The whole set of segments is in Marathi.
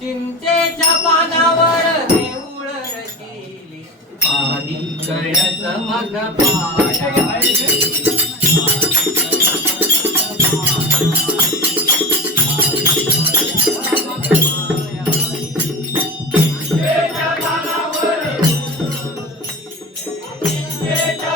चिंचेच्या पानावर देऊळ रचिली आणि Yeah.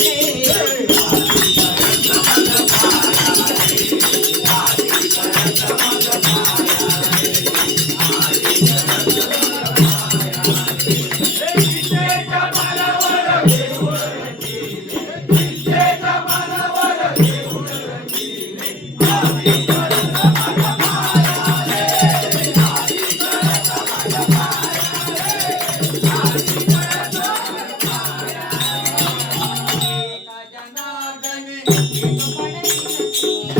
रे tune.